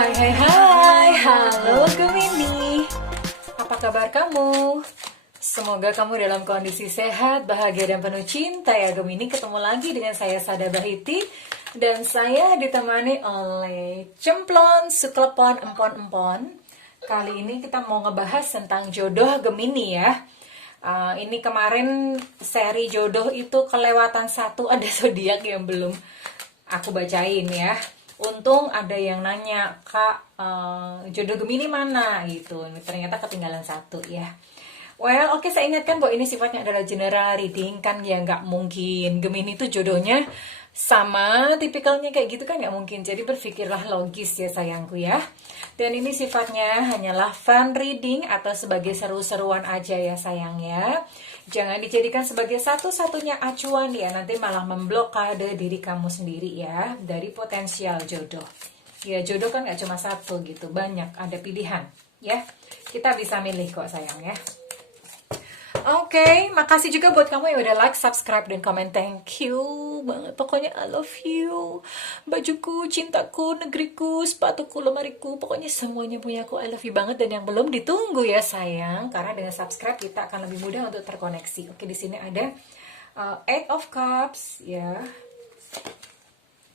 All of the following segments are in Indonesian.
Hai hai hai, halo Gemini. Apa kabar kamu? Semoga kamu dalam kondisi sehat, bahagia dan penuh cinta ya Gemini. Ketemu lagi dengan saya Sada Bahiti. Dan saya ditemani oleh Cemplon Suklepon Empon-Empon. Kali ini kita mau ngebahas tentang jodoh Gemini ya. Ini kemarin seri jodoh itu kelewatan satu, ada zodiak yang belum aku bacain ya. Untung ada yang nanya, Kak, jodoh Gemini mana gitu. Ternyata ketinggalan satu ya. Well, oke, saya ingatkan bahwa ini sifatnya adalah general reading, kan ya nggak mungkin Gemini itu jodohnya sama tipikalnya kayak gitu, kan nggak mungkin. Jadi berpikirlah logis ya sayangku ya. Dan ini sifatnya hanyalah fun reading atau sebagai seru-seruan aja ya sayang ya. Jangan dijadikan sebagai satu-satunya acuan ya, nanti malah memblokade diri kamu sendiri ya dari potensial jodoh. Ya jodoh kan nggak cuma satu gitu, banyak, ada pilihan ya. Kita bisa milih kok sayang ya. Oke, makasih juga buat kamu yang udah like, subscribe, dan komen. Thank you banget. Pokoknya I love you. Bajuku, cintaku, negeriku, sepatuku, lemariku. Pokoknya semuanya punya aku. I love you banget. Dan yang belum ditunggu ya sayang. Karena dengan subscribe kita akan lebih mudah untuk terkoneksi. Oke, di sini ada Eight of Cups ya.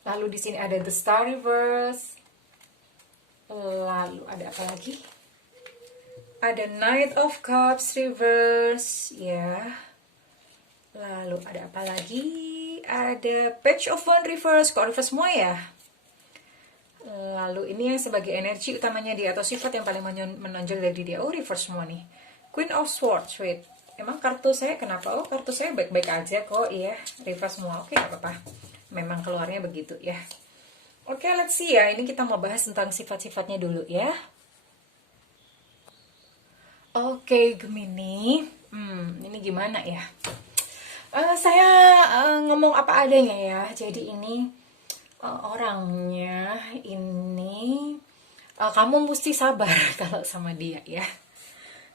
Lalu di sini ada The Star Reverse. Lalu ada apa lagi? Ada Knight of Cups reverse ya. Lalu ada apa lagi? Ada Page of Wands reverse. Kok reverse semua ya? Lalu ini yang sebagai energi utamanya dia atau sifat yang paling menonjol dari dia. Oh, reverse semua nih. Queen of Swords. Wait, emang kartu saya kenapa? Oh, kartu saya baik-baik aja kok. Iya, reverse semua. Oke, gak apa-apa. Memang keluarnya begitu ya. Oke, let's see ya. Ini kita mau bahas tentang sifat-sifatnya dulu ya. Oke, Gemini. Ini gimana ya? Saya ngomong apa adanya ya. Jadi ini orangnya ini kamu mesti sabar kalau sama dia ya.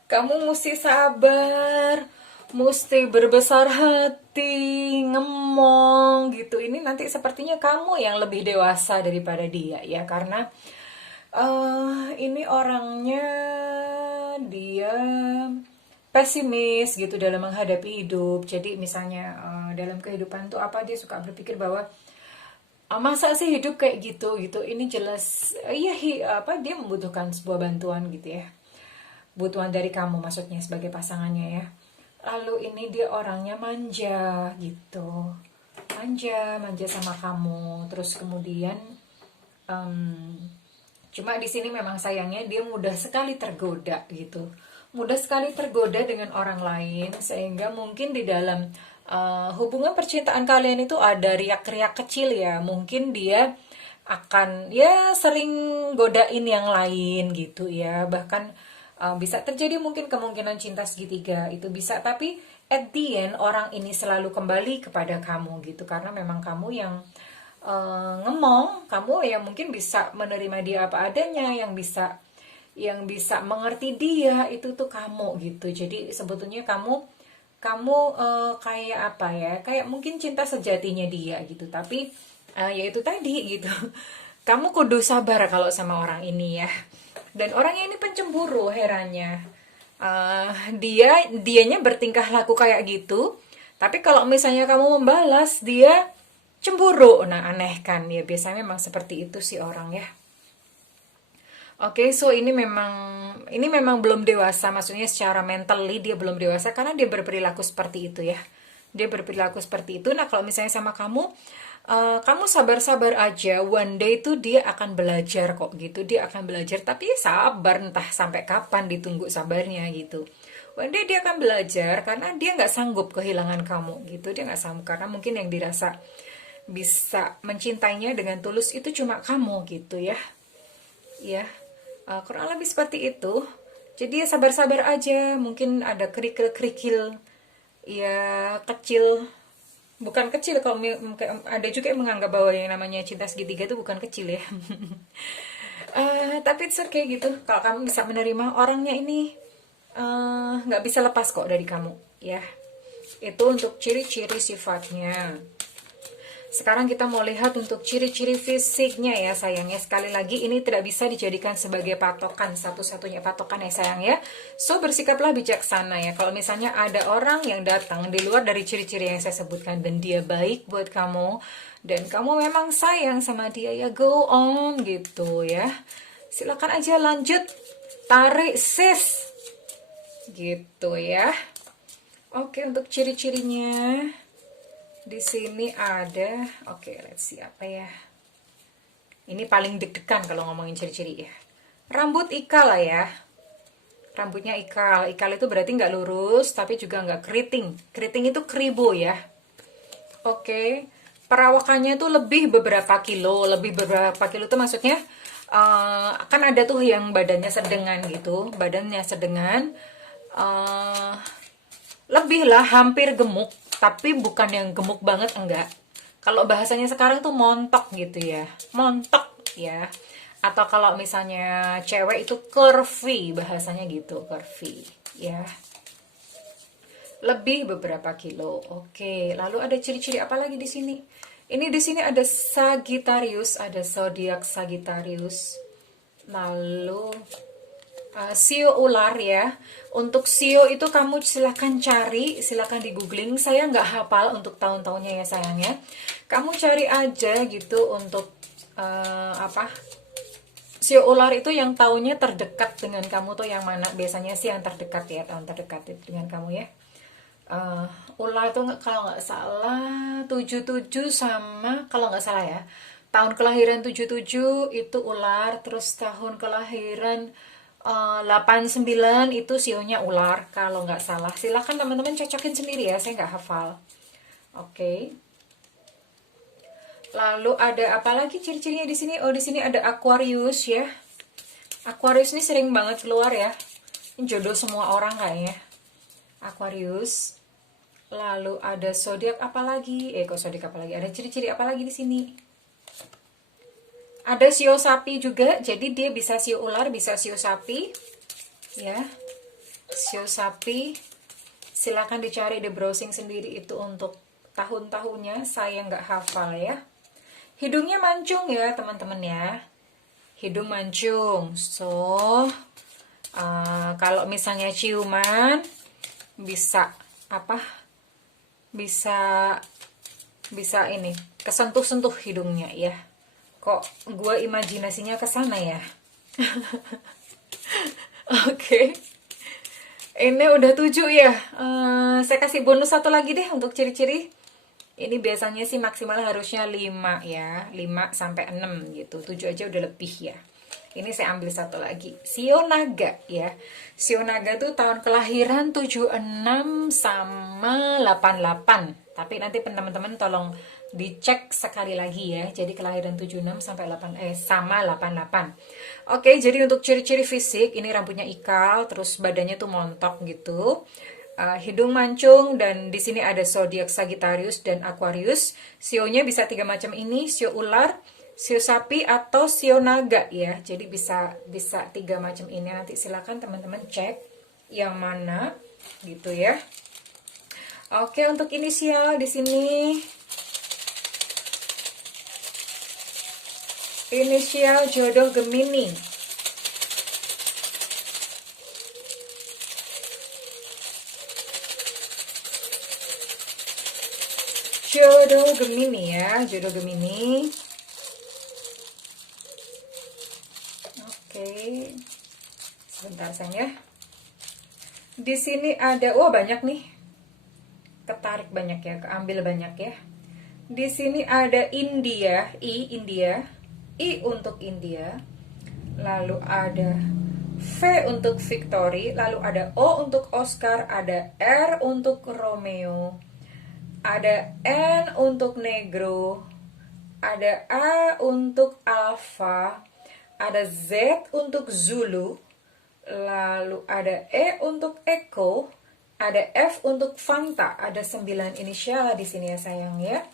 Kamu mesti sabar, mesti berbesar hati, ngemong gitu. Ini nanti sepertinya kamu yang lebih dewasa daripada dia ya, karena ini orangnya dia pesimis gitu dalam menghadapi hidup. Jadi misalnya dalam kehidupan tuh apa, dia suka berpikir bahwa masa sih hidup kayak gitu. Ini jelas dia membutuhkan sebuah bantuan gitu ya. Bantuan dari kamu maksudnya sebagai pasangannya ya. Lalu ini dia orangnya manja gitu. Manja sama kamu. Terus kemudian cuma di sini memang sayangnya dia mudah sekali tergoda gitu. Mudah sekali tergoda dengan orang lain, sehingga mungkin di dalam hubungan percintaan kalian itu ada riak-riak kecil ya. Mungkin dia akan ya sering godain yang lain gitu ya. Bahkan bisa terjadi mungkin kemungkinan cinta segitiga itu bisa, tapi at the end orang ini selalu kembali kepada kamu gitu, karena memang kamu yang ngemong, kamu yang mungkin bisa menerima dia apa adanya, yang bisa mengerti dia itu tuh kamu gitu. Jadi sebetulnya kamu kayak apa ya, kayak mungkin cinta sejatinya dia gitu. Tapi ya itu tadi gitu, kamu kudu sabar kalau sama orang ini ya. Dan orangnya ini pencemburu, herannya dianya bertingkah laku kayak gitu, tapi kalau misalnya kamu membalas dia cemburu. Nah, aneh kan ya, biasanya memang seperti itu sih orang ya. Oke, so ini memang belum dewasa, maksudnya secara mentally dia belum dewasa karena dia berperilaku seperti itu ya. Dia berperilaku seperti itu. Nah, kalau misalnya sama kamu, kamu sabar-sabar aja. One day itu dia akan belajar kok gitu. Dia akan belajar, tapi sabar, entah sampai kapan ditunggu sabarnya gitu. One day dia akan belajar karena dia nggak sanggup kehilangan kamu gitu. Dia nggak sanggup karena mungkin yang dirasa bisa mencintainya dengan tulus itu cuma kamu gitu ya. Ya, kurang lebih seperti itu. Jadi ya sabar-sabar aja. Mungkin ada kerikil-kerikil ya kecil. Bukan kecil, kalau ada juga yang menganggap bahwa yang namanya cinta segitiga itu bukan kecil ya. Tapi it's okay gitu. Kalau kamu bisa menerima orangnya ini nggak bisa lepas kok dari kamu ya. Itu untuk ciri-ciri sifatnya. Sekarang kita mau lihat untuk ciri-ciri fisiknya ya sayangnya. Sekali lagi ini tidak bisa dijadikan sebagai patokan, satu-satunya patokan ya sayang ya. So bersikaplah bijaksana ya. Kalau misalnya ada orang yang datang di luar dari ciri-ciri yang saya sebutkan dan dia baik buat kamu dan kamu memang sayang sama dia ya, go on gitu ya. Silakan aja lanjut, tarik sis gitu ya. Oke, untuk ciri-cirinya di sini ada, oke, let's see apa ya. Ini paling deg-degan kalau ngomongin ciri-ciri ya. Rambut ikal lah ya. Rambutnya ikal. Ikal itu berarti nggak lurus, tapi juga nggak keriting. Keriting itu keribo ya. Oke. Perawakannya tuh lebih beberapa kilo. Lebih beberapa kilo tuh maksudnya, kan ada tuh yang badannya sedengan gitu. Badannya sedengan. Lebih lah, hampir gemuk. Tapi bukan yang gemuk banget, enggak. Kalau bahasanya sekarang tuh montok gitu ya. Montok ya. Atau kalau misalnya cewek itu curvy, bahasanya gitu, curvy ya. Lebih beberapa kilo. Oke, lalu ada ciri-ciri apa lagi di sini? Ini di sini ada Sagittarius, ada zodiak Sagittarius. Lalu sio ular ya. Untuk sio itu kamu silahkan cari, silahkan di googling. Saya nggak hafal untuk tahun-tahunnya ya sayangnya. Kamu cari aja gitu untuk sio ular itu yang tahunnya terdekat dengan kamu tuh yang mana? Biasanya sih yang terdekat ya, tahun terdekat dengan kamu ya. Ular itu kalau nggak salah 77 sama, kalau nggak salah ya, tahun kelahiran 77 itu ular. Terus tahun kelahiran 89 itu sionya ular kalau nggak salah. Silahkan teman-teman cocokin sendiri ya, saya nggak hafal. Oke. Lalu ada apa lagi ciri-cirinya di sini? Oh, di sini ada Aquarius ya. Aquarius ini sering banget keluar ya. Ini jodoh semua orang kayaknya. Aquarius. Lalu ada zodiak apa lagi? Kok zodiak apa lagi? Ada ciri-ciri apa lagi di sini? Ada sio sapi juga, jadi dia bisa sio ular, bisa sio sapi. Ya. Sio sapi. Silakan dicari, di browsing sendiri itu untuk tahun-tahunnya. Saya nggak hafal ya. Hidungnya mancung ya, teman-teman ya. Hidung mancung. So, kalau misalnya ciuman bisa apa? Bisa ini kesentuh-sentuh hidungnya ya. Kok gue imajinasinya ke sana ya? Oke. Ini udah 7 ya. Saya kasih bonus satu lagi deh untuk ciri-ciri. Ini biasanya sih maksimal harusnya 5 ya. 5 sampai 6 gitu. 7 aja udah lebih ya. Ini saya ambil satu lagi. Sio naga ya. Sio naga tuh tahun kelahiran 76 sama 88. Tapi nanti teman-teman tolong dicek sekali lagi ya. Jadi kelahiran 76 sampai 88. Oke, jadi untuk ciri-ciri fisik ini rambutnya ikal, terus badannya tuh montok gitu. Hidung mancung, dan di sini ada zodiak Sagittarius dan Aquarius. Sionya bisa 3 macam ini, sio ular, sio sapi atau sio naga ya. Jadi bisa 3 macam ini. Nanti silakan teman-teman cek yang mana gitu ya. Oke, untuk inisial di sini inisial jodoh Gemini. Jodoh Gemini ya, jodoh Gemini. Oke. Sebentar sayang ya. Di sini ada, wah banyak nih. Ketarik banyak ya, keambil banyak ya. Di sini ada India, India. I untuk India, lalu ada V untuk Victory, lalu ada O untuk Oscar, ada R untuk Romeo, ada N untuk Negro, ada A untuk Alpha, ada Z untuk Zulu, lalu ada E untuk Echo, ada F untuk Fanta. Ada 9 inisial di sini ya sayang ya.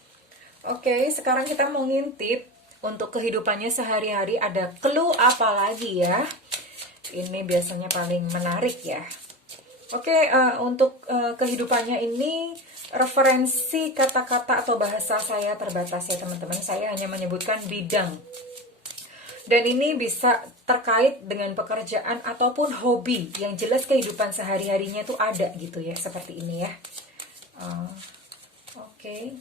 Oke, sekarang kita mau ngintip untuk kehidupannya sehari-hari. Ada clue apa lagi ya? Ini biasanya paling menarik ya. Oke, untuk kehidupannya ini referensi kata-kata atau bahasa saya terbatas ya teman-teman. Saya hanya menyebutkan bidang. Dan ini bisa terkait dengan pekerjaan ataupun hobi. Yang jelas kehidupan sehari-harinya tuh ada gitu ya. Seperti ini ya. Oke.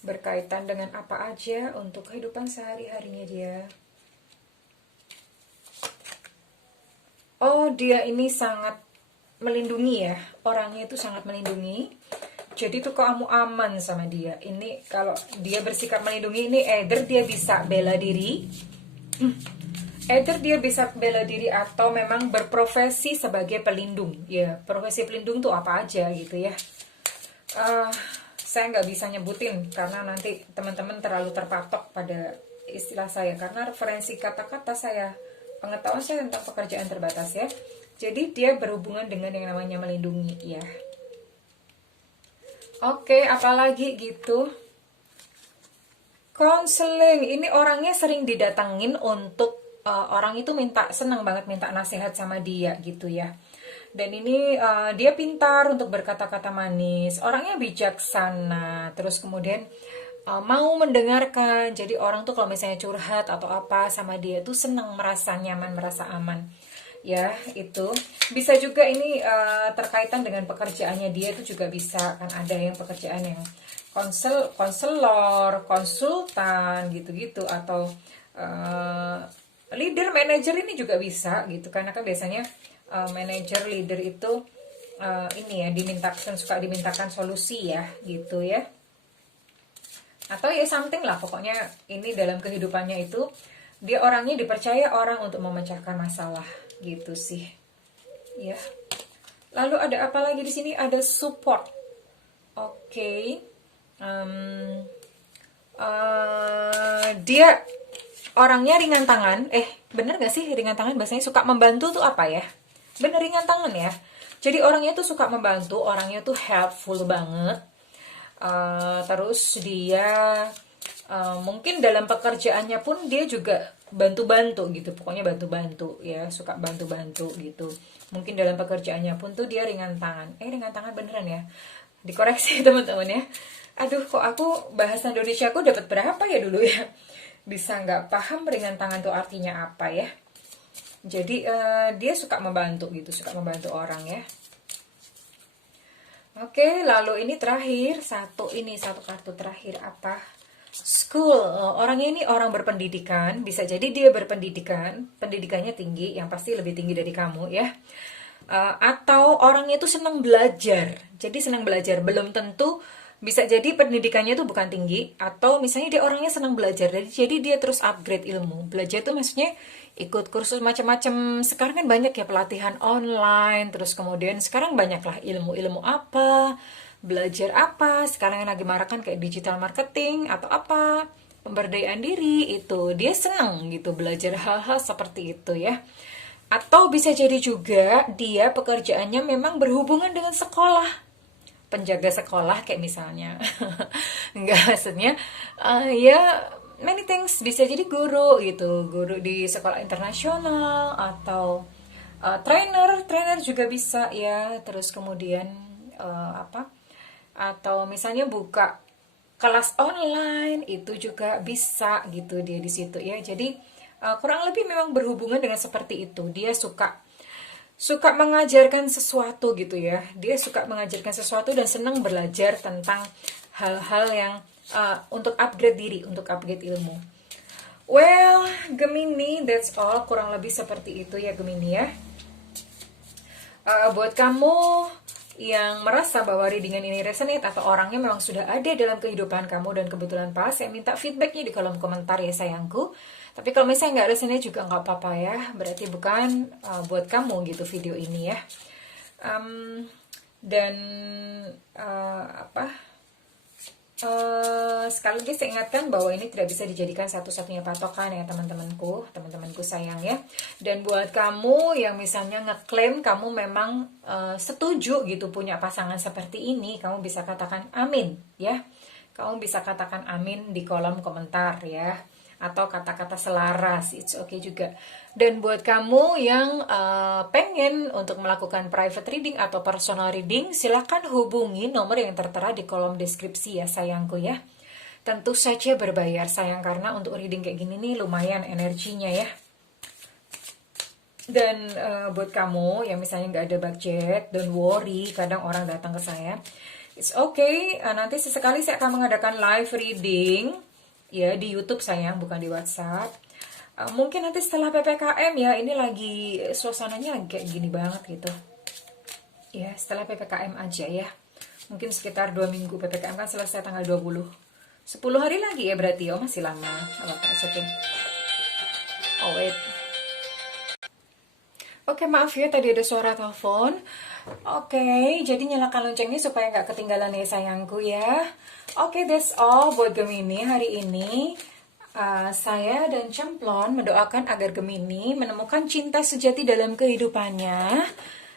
Berkaitan dengan apa aja untuk kehidupan sehari-harinya dia. Oh, dia ini sangat melindungi ya. Orangnya itu sangat melindungi. Jadi tuh kamu aman sama dia. Ini kalau dia bersikap melindungi ini, either dia bisa bela diri, atau memang berprofesi sebagai pelindung. Ya, profesi pelindung tuh apa aja gitu ya. Saya nggak bisa nyebutin karena nanti teman-teman terlalu terpatok pada istilah saya. Karena referensi kata-kata saya, pengetahuan saya tentang pekerjaan terbatas ya. Jadi dia berhubungan dengan yang namanya melindungi ya. Oke, apalagi gitu. Konseling, ini orangnya sering didatengin untuk orang itu senang banget minta nasihat sama dia gitu ya. Dan ini dia pintar untuk berkata-kata manis, orangnya bijaksana, terus kemudian mau mendengarkan. Jadi orang tuh kalau misalnya curhat atau apa sama dia tuh senang, merasa nyaman, merasa aman. Ya, itu bisa juga ini terkaitan dengan pekerjaannya dia itu juga bisa kan, ada yang pekerjaan yang konselor, konsultan gitu-gitu, atau leader, manager ini juga bisa gitu, karena kan biasanya manager, leader itu ini ya suka dimintakan solusi ya gitu ya, atau ya something lah pokoknya. Ini dalam kehidupannya itu dia orangnya dipercaya orang untuk memecahkan masalah gitu sih ya. Lalu ada apa lagi di sini? Ada support. Oke. Dia orangnya ringan tangan. Bener gak sih ringan tangan? Bahasanya suka membantu tuh apa ya? Bener, ringan tangan ya. Jadi orangnya tuh suka membantu, orangnya tuh helpful banget. Terus dia mungkin dalam pekerjaannya pun dia juga bantu-bantu gitu, pokoknya bantu-bantu ya, suka bantu-bantu gitu. Mungkin dalam pekerjaannya pun tuh dia ringan tangan. Ringan tangan beneran ya, dikoreksi teman-teman ya. Aduh, kok aku bahasa Indonesia aku dapat berapa ya dulu ya, bisa nggak paham ringan tangan tuh artinya apa ya. Jadi dia suka membantu gitu, suka membantu orang ya. Oke, lalu ini terakhir satu kartu terakhir apa? School. Orangnya ini orang berpendidikan, bisa jadi dia berpendidikan, pendidikannya tinggi, yang pasti lebih tinggi dari kamu ya. Atau orangnya itu senang belajar, jadi senang belajar, belum tentu, bisa jadi pendidikannya itu bukan tinggi, atau misalnya dia orangnya senang belajar, jadi dia terus upgrade ilmu. Belajar itu maksudnya ikut kursus macam-macam. Sekarang kan banyak ya pelatihan online, terus kemudian sekarang banyaklah ilmu-ilmu apa, belajar apa, sekarang yang lagi marak kan kayak digital marketing atau apa, pemberdayaan diri, itu dia senang gitu belajar hal-hal seperti itu ya. Atau bisa jadi juga dia pekerjaannya memang berhubungan dengan sekolah, penjaga sekolah kayak misalnya. Enggak, maksudnya ya many things, bisa jadi guru gitu, guru di sekolah internasional, atau trainer juga bisa ya. Terus kemudian atau misalnya buka kelas online, itu juga bisa gitu dia di situ ya. Jadi kurang lebih memang berhubungan dengan seperti itu. Dia suka mengajarkan sesuatu gitu ya. Dia suka mengajarkan sesuatu dan senang belajar tentang hal-hal yang untuk upgrade diri, untuk upgrade ilmu. Well, Gemini, that's all. Kurang lebih seperti itu ya Gemini ya. Buat kamu yang merasa bahwa readingan ini resonate, atau orangnya memang sudah ada dalam kehidupan kamu dan kebetulan pas, saya minta feedbacknya di kolom komentar ya sayangku. Tapi kalau misalnya nggak resonate juga nggak apa-apa ya, berarti bukan buat kamu gitu video ini ya. Sekali lagi saya ingatkan bahwa ini tidak bisa dijadikan satu-satunya patokan ya teman-temanku sayang ya. Dan buat kamu yang misalnya ngeklaim kamu memang setuju gitu punya pasangan seperti ini, kamu bisa katakan amin ya. Kamu bisa katakan amin di kolom komentar ya. atau kata-kata selaras, it's okay juga. Dan buat kamu yang pengen untuk melakukan private reading atau personal reading, silahkan hubungi nomor yang tertera di kolom deskripsi ya sayangku ya. Tentu saja berbayar sayang, karena untuk reading kayak gini nih lumayan energinya ya. Dan buat kamu yang misalnya nggak ada budget, don't worry, kadang orang datang ke saya, it's okay, nanti sesekali saya akan mengadakan live reading ya di YouTube sayang, bukan di WhatsApp. Mungkin nanti setelah PPKM ya, ini lagi suasananya kayak gini banget gitu. Ya, setelah PPKM aja ya. Mungkin sekitar 2 minggu, PPKM kan selesai tanggal 20. 10 hari lagi ya berarti, masih lama. It's okay. Oh wait. Oke, maaf ya tadi ada suara telepon. Oke, jadi nyalakan loncengnya supaya nggak ketinggalan ya sayangku ya. Oke, that's all buat Gemini hari ini. Saya dan Cemplon mendoakan agar Gemini menemukan cinta sejati dalam kehidupannya.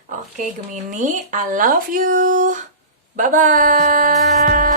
Oke, Gemini, I love you. Bye-bye.